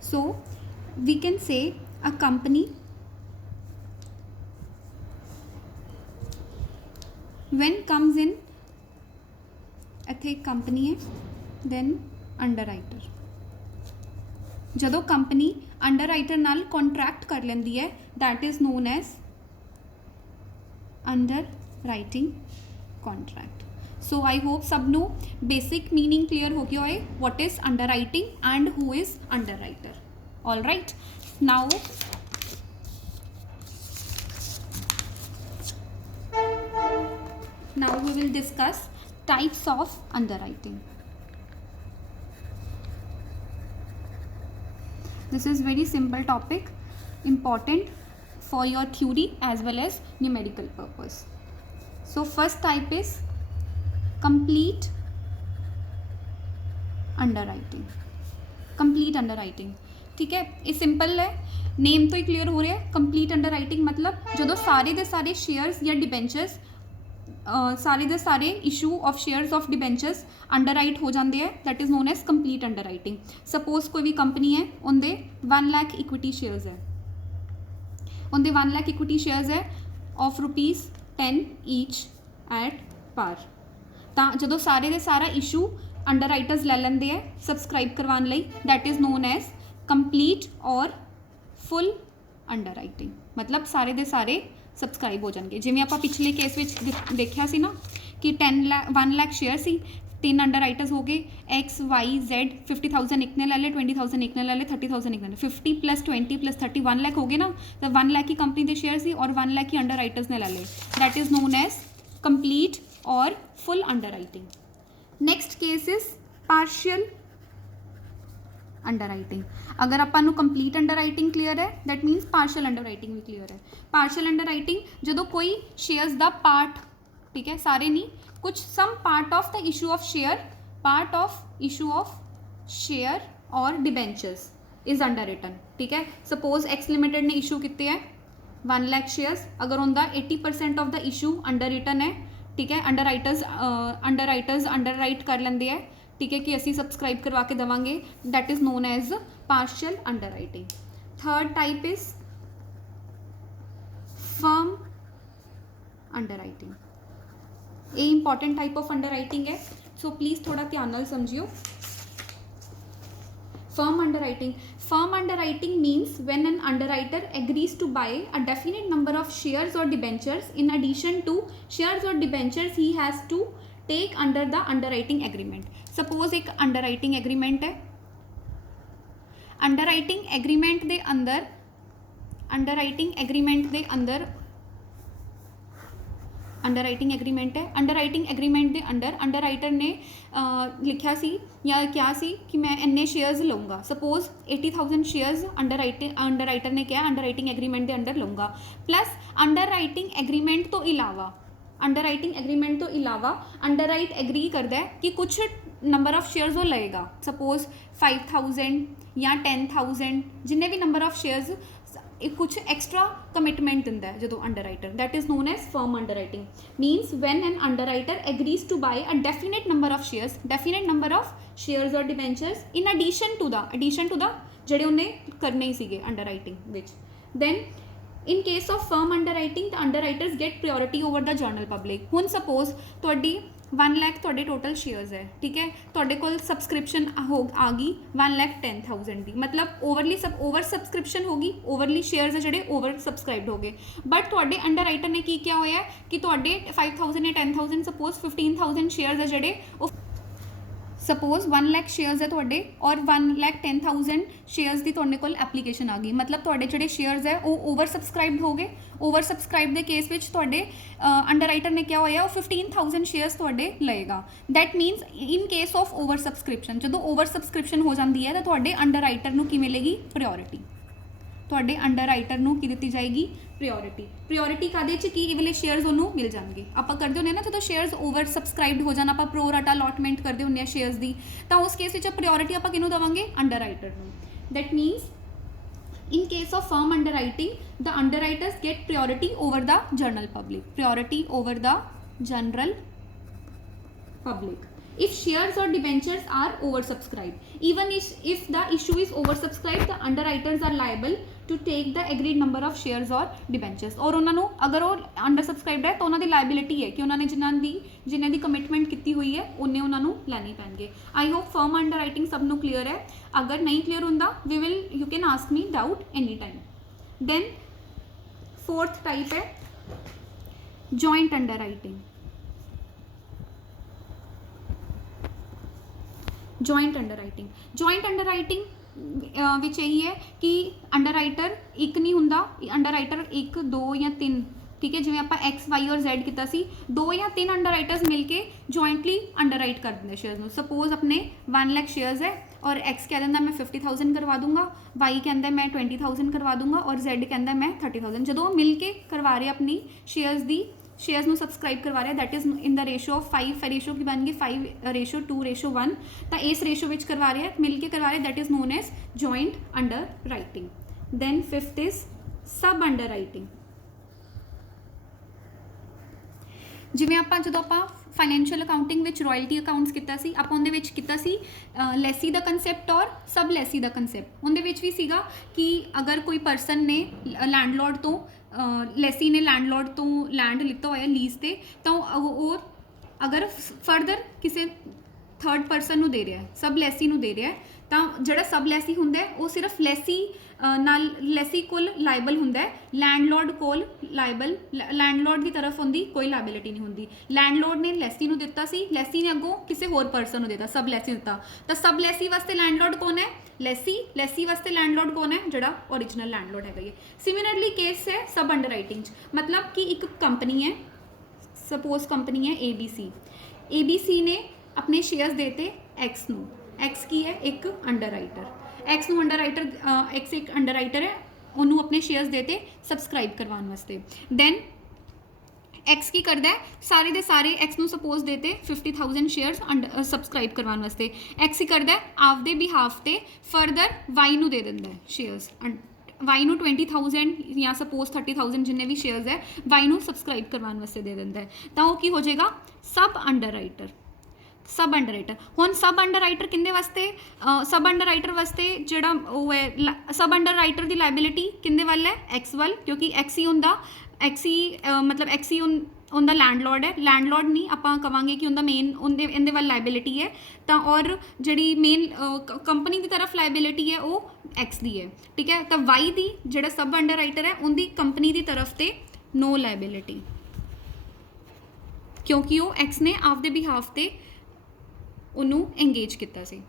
So we can say a company when comes in, ਇੱਥੇ ਇੱਕ company ਹੈ, then underwriter, ਜਦੋਂ ਕੰਪਨੀ ਅੰਡਰਰਾਈਟਰ ਨਾਲ ਕੰਟਰੈਕਟ ਕਰ ਲੈਂਦੀ ਹੈ that is known as underwriting contract. So I hope ਸਭ ਨੂੰ basic meaning clear ਹੋ ਗਿਆ ਹੋਏ what is underwriting and who is underwriter. All right, now we will discuss types of underwriting. This is very simple topic, important for your theory as well as numerical purpose. So first type is complete underwriting. complete underwriting, ठीक है, ये simple है, name तो ही clear हो रहा है. Complete underwriting मतलब जो सारे दे सारे शेयर्स या डिबेंचर्स, सारे दे सारे issue of shares of debentures underwrite हो जाते हैं, that is known as complete underwriting. Suppose कोई भी कंपनी है, उनके 1 लाख इक्विटी शेयर्स है, उनके 1 लाख इक्विटी शेयर्स है ऑफ ₹10 ईच एट पार. तो जो सारे दे सारा इशू अंडरराइटर्स ले लेंगे है सबसक्राइब करवाने लई, that is known as complete और फुल अंडरराइटिंग. मतलब सारे दे सारे सबसक्राइब हो जाएंगे. जिवें आपां पिछले केस में देखा सी ना कि 1 लाख शेयर सी, 3 अंडरराइटर्स हो गए, X Y Z, 50,000 एक ने ले ले, 20,000 एक ने ले ले, 30,000 एक ने ले, 50 + 20 + 30 1 लाख हो गए ना. तो 1 लाख की कंपनी के शेयर सी और 1 लाख की अंडरराइटर्स ने ले ले, that is known as complete और full underwriting. Next case is partial underwriting. अगर आपां नूं कंप्लीट अंडरराइटिंग क्लीयर है, दैट मीनस पार्शियल अंडरराइटिंग भी क्लीयर है. पार्शियल अंडरराइटिंग जो कोई शेयर्स दा पार्ट, ठीक है, सारे नहीं, कुछ some part of the issue of share, part of issue of share और डिबेंचर्स इज अंडर रिटन. ठीक है, सपोज एक्स लिमिटेड ने इशू किए हैं 1 लाख शेयर्स, अगर उनका 80% of the issue underwritten है, ठीक है, अंडरराइटर्स अंडरराइट कर लेंगे है, ठीक है, कि असी सबसक्राइब करवा के देवांगे, that is known as partial underwriting. Third type is firm underwriting. ये इंपॉर्टेंट टाइप ऑफ अंडरराइटिंग है, सो प्लीज़ थोड़ा ध्यान नाल समझियो. Firm underwriting. Firm underwriting means when an underwriter agrees to buy a definite number of shares or debentures in addition to shares or debentures he has to take under the underwriting agreement. Suppose एक underwriting agreement है, underwriting agreement दे अंदर underwriting agreement है. Underwriting agreement के under underwriter ने लिखा सी या क्या सी कि मैं इन्ने शेयर्स लूँगा. सपोज 80,000 शेयर्स अंडरराइटर ने क्या अंडरराइटिंग एग्रीमेंट के अंडर लूँगा. प्लस अंडरराइटिंग एग्रीमेंट तो इलावा अंडरराइट एग्री करता है कि कुछ नंबर ऑफ शेयर्स वो लेगा. सपोज 5,000 या 10,000, जिन्ने भी नंबर ऑफ शेयर्स, कुछ एक्स्ट्रा कमिटमेंट दिंदा है जो underwriter, that is known as firm underwriting. Means when an underwriter agrees to buy a definite number of shares और debentures in addition to the ਜਿਹੜੇ ਉਹਨੇ करने ही सीगे अंडरराइटिंग विच. Then in case of firm underwriting the underwriters get priority over the general public. हुण suppose तुहाडी 1 लाख तुहाडे टोटल शेयर्स है, ठीक है, तुहाडे कोल सबसक्रिप्शन आ गई 1,10,000 की, मतलब ओवर सबसक्रिप्शन होगी, ओवरली शेयर्स है जोड़े ओवर सबसक्राइब्ड हो गए. बट तुहाडे अंडरराइटर ने की क्या होया कि तुहाडे 5,000 या 10,000 सपोज 15,000 शेयर्स है जोड़े, सपोज 1 लाख शेयर्स है तुहाडे और 1,10,000 शेयर्स की तुहाडे कोल एप्लीकेशन आ गई, मतलब तुहाडे जोड़े शेयर्स है वो ओवर सबसक्राइब्ड हो गए. ओवर सबसक्राइब के केस विच तुहाडे अंडरराइटर ने क्या होया, वो 15,000 शेयर्स तुहाडे लेगा. That मीनस in case of over subscription, जो ओवर सबसक्रिप्शन हो जाती है तो तुहाडे अंडरराइटर नूं की मिलेगी, प्रायोरिटी. तुहाडे अंडरराइटर नूं की दित्ती जाएगी, प्रायोरिटी कादे च कि वाले शेयर्स उन्होंने मिल जाएंगे. आपां करदे हुंदे ना जो शेयर्स ओवर सबसक्राइब्ड हो जाना, आपां प्रो राटा अलॉटमेंट करदे हुंदे शेयर्स की, तो उस केस में प्रायोरिटी आपां किहनूं देवांगे, अंडरराइटर नूं. That मीनस in case of firm underwriting the underwriters get priority over the general public. if shares or debentures are oversubscribed. Even if the issue is oversubscribed, the underwriters are liable to take the agreed number of shares or debentures. और उन्होंने अगर वो undersubscribed है तो उन्होंने liability है कि उन्होंने जिन्हें दी कमिटमेंट की हुई है उन्हें उन्होंने लैनी पैणगे. आई होप फर्म अंडरराइटिंग सब नू क्लीयर है. अगर नहीं क्लीयर होंदा you can ask me doubt any time. Then fourth type है जॉइंट अंडरराइटिंग. जॉइंट अंडरराइटिंग ਵਿੱਚ ਇਹੀ ਹੈ ਕਿ ਅੰਡਰਰਾਈਟਰ ਇੱਕ ਨਹੀਂ ਹੁੰਦਾ, ਅੰਡਰਰਾਈਟਰ 1 2 ਜਾਂ 3, ਠੀਕ ਹੈ. ਜਿਵੇਂ ਆਪਾਂ X Y ਔਰ Z ਕੀਤਾ ਸੀ, 2 ਜਾਂ 3 ਅੰਡਰਰਾਈਟਰਸ ਮਿਲ ਕੇ ਜੁਆਇੰਟਲੀ ਅੰਡਰਰਾਈਟ ਕਰ ਦਿੰਦੇ ਸ਼ੇਅਰਸ ਨੂੰ. ਸਪੋਜ਼ ਆਪਣੇ 1 ਲੱਖ ਸ਼ੇਅਰਸ ਹੈ ਔਰ X ਕਹਿ ਦਿੰਦਾ ਮੈਂ 50,000 ਕਰਵਾ ਦੂੰਗਾ, Y ਕਹਿੰਦਾ ਮੈਂ 20,000 ਕਰਵਾ ਦੂੰਗਾ ਔਰ Z ਕਹਿੰਦਾ ਮੈਂ 30,000. ਜਦੋਂ ਉਹ ਮਿਲ ਕੇ ਕਰਵਾ ਰਹੇ ਆਪਣੀ शेयर्स ਨੂੰ ਸਬਸਕ੍ਰਾਈਬ ਕਰਵਾ ਰਿਹਾ, that is in the ratio of 5 ratio की बन गई 5:2:1. तो इस रेशो ਵਿੱਚ ਕਰਵਾ ਰਿਹਾ, ਮਿਲ ਕੇ ਕਰਵਾ ਰਿਹਾ, that is known as joint underwriting. Then fifth is sub underwriting. ਜਿਵੇਂ ਆਪਾਂ ਜਦੋਂ ਆਪਾਂ ਫਾਈਨੈਂਸ਼ੀਅਲ ਅਕਾਊਂਟਿੰਗ ਵਿੱਚ ਰਾਇਲਟੀ ਅਕਾਊਂਟਸ ਕੀਤਾ ਸੀ, ਆਪਾਂ ਉਹਦੇ ਵਿੱਚ ਕੀਤਾ ਸੀ ਲੈਸੀ ਦਾ ਕੰਸੈਪਟ ਔਰ ਸਬ ਲੈਸੀ ਦਾ ਕੰਸੈਪਟ. ਉਹਦੇ ਵਿੱਚ ਵੀ ਸੀਗਾ ਕਿ ਅਗਰ ਕੋਈ ਪਰਸਨ ਨੇ ਲੈਂਡਲੋਰਡ ਤੋਂ ਲੈਸੀ ਨੇ ਲੈਂਡਲੋਰਡ ਤੋਂ ਲੈਂਡ ਲਿੱਤਾ ਹੋਇਆ ਲੀਜ਼ 'ਤੇ, ਤਾਂ ਉਹ ਅਗਰ ਫਰਦਰ ਕਿਸੇ ਥਰਡ ਪਰਸਨ ਨੂੰ ਦੇ ਰਿਹਾ, ਸਬ ਲੈਸੀ ਨੂੰ ਦੇ ਰਿਹਾ, ਤਾਂ ਜਿਹੜਾ ਸਬ ਲੈਸੀ ਹੁੰਦਾ ਉਹ ਸਿਰਫ ਲੈਸੀ ਕੋਲ ਲਾਇਬਲ ਹੁੰਦਾ, ਲੈਂਡਲੋਰਡ ਕੋਲ ਲਾਇਬਲ, ਲੈਂਡਲੋਰਡ ਦੀ ਤਰਫ ਹੁੰਦੀ ਕੋਈ ਲਾਇਬਿਲਿਟੀ ਨਹੀਂ ਹੁੰਦੀ. ਲੈਂਡਲੋਰਡ ਨੇ ਲੈਸੀ ਨੂੰ ਦਿੱਤਾ ਸੀ, ਲੈਸੀ ਨੇ ਅੱਗੋਂ ਕਿਸੇ ਹੋਰ ਪਰਸਨ ਨੂੰ ਦਿੱਤਾ, ਸਬ ਲੈਸੀ ਦਿੱਤਾ, ਤਾਂ ਸਬ ਲੈਸੀ ਵਾਸਤੇ ਲੈਂਡਲੋਰਡ ਕੌਣ ਹੈ? ਲੈਸੀ ਵਾਸਤੇ ਲੈਂਡਲੋਰਡ ਕੌਣ ਹੈ? ਜਿਹੜਾ ਓਰੀਜਨਲ ਲੈਂਡਲੋਰਡ ਹੈਗਾ. ਇਹ ਸਿਮਿਲਰਲੀ केस है सब अंडरराइटिंग. मतलब कि एक कंपनी है, सपोज कंपनी है ABC ने अपने शेयर्स देते X ਨੂੰ. X की है एक अंडरराइटर, X ਨੂੰ अंडरराइटर X एक अंडरराइटर है, ਉਹਨੂੰ अपने शेयर्स देते सबसक्राइब करवाने वास्ते. दैन X की करता है, सारे दे सारे X ਨੂੰ सपोज देते 50,000 शेयर्स सबसक्राइब करवाने वास्ते. X ही करता है आपदे बिहाफ ते फर्दर Y ਨੂੰ दे ਦਿੰਦਾ शेयर्स. Y ਨੂੰ 20,000 ਜਾਂ ਸਪੋਜ਼ 30,000 ਜਿੰਨੇ ਵੀ ਸ਼ੇਅਰਸ ਹੈ Y ਨੂੰ ਸਬਸਕ੍ਰਾਈਬ ਕਰਵਾਉਣ ਵਾਸਤੇ ਦੇ ਦਿੰਦਾ ਹੈ, ਤਾਂ ਉਹ ਕੀ ਹੋ ਜਾਏਗਾ? ਸਬ ਅੰਡਰਰਾਈਟਰ. ਹੁਣ ਸਬ ਅੰਡਰਰਾਈਟਰ ਕਿੰਨੇ ਵਾਸਤੇ? ਸਬ ਅੰਡਰਰਾਈਟਰ ਵਾਸਤੇ ਜਿਹੜਾ ਉਹ ਹੈ, ਸਬ ਅੰਡਰਰਾਈਟਰ ਦੀ ਲਾਇਬਿਲਿਟੀ ਕਿੰਨੇ ਵੱਲ ਹੈ? X ਵੱਲ, ਕਿਉਂਕਿ X ਹੀ ਮਤਲਬ X ਹੀ ਉਹਦਾ ਲੈਂਡਲੋਰਡ ਹੈ. ਲੈਂਡਲੋਰਡ ਨਹੀਂ ਆਪਾਂ ਕਵਾਂਗੇ ਕਿ ਉਹਦਾ ਮੇਨ ਇਹਦੇ ਵੱਲ ਲਾਇਬਿਲਿਟੀ ਹੈ, ਤਾਂ ਔਰ ਜਿਹੜੀ ਮੇਨ ਕੰਪਨੀ ਦੀ ਤਰਫ ਲਾਇਬਿਲਿਟੀ ਹੈ ਉਹ X ਦੀ ਹੈ, ਠੀਕ ਹੈ. ਤਾਂ Y ਦੀ ਜਿਹੜਾ ਸਬ ਅੰਡਰਰਾਈਟਰ ਹੈ ਉਹਦੀ ਕੰਪਨੀ ਦੀ ਤਰਫ ਤੇ ਨੋ ਲਾਇਬਿਲਿਟੀ, ਕਿਉਂਕਿ ਉਹ X ਨੇ ਆਪਦੇ ਬਿਹਾਫ ਤੇ ਉਹਨੂੰ ਇੰਗੇਜ ਕੀਤਾ ਸੀ.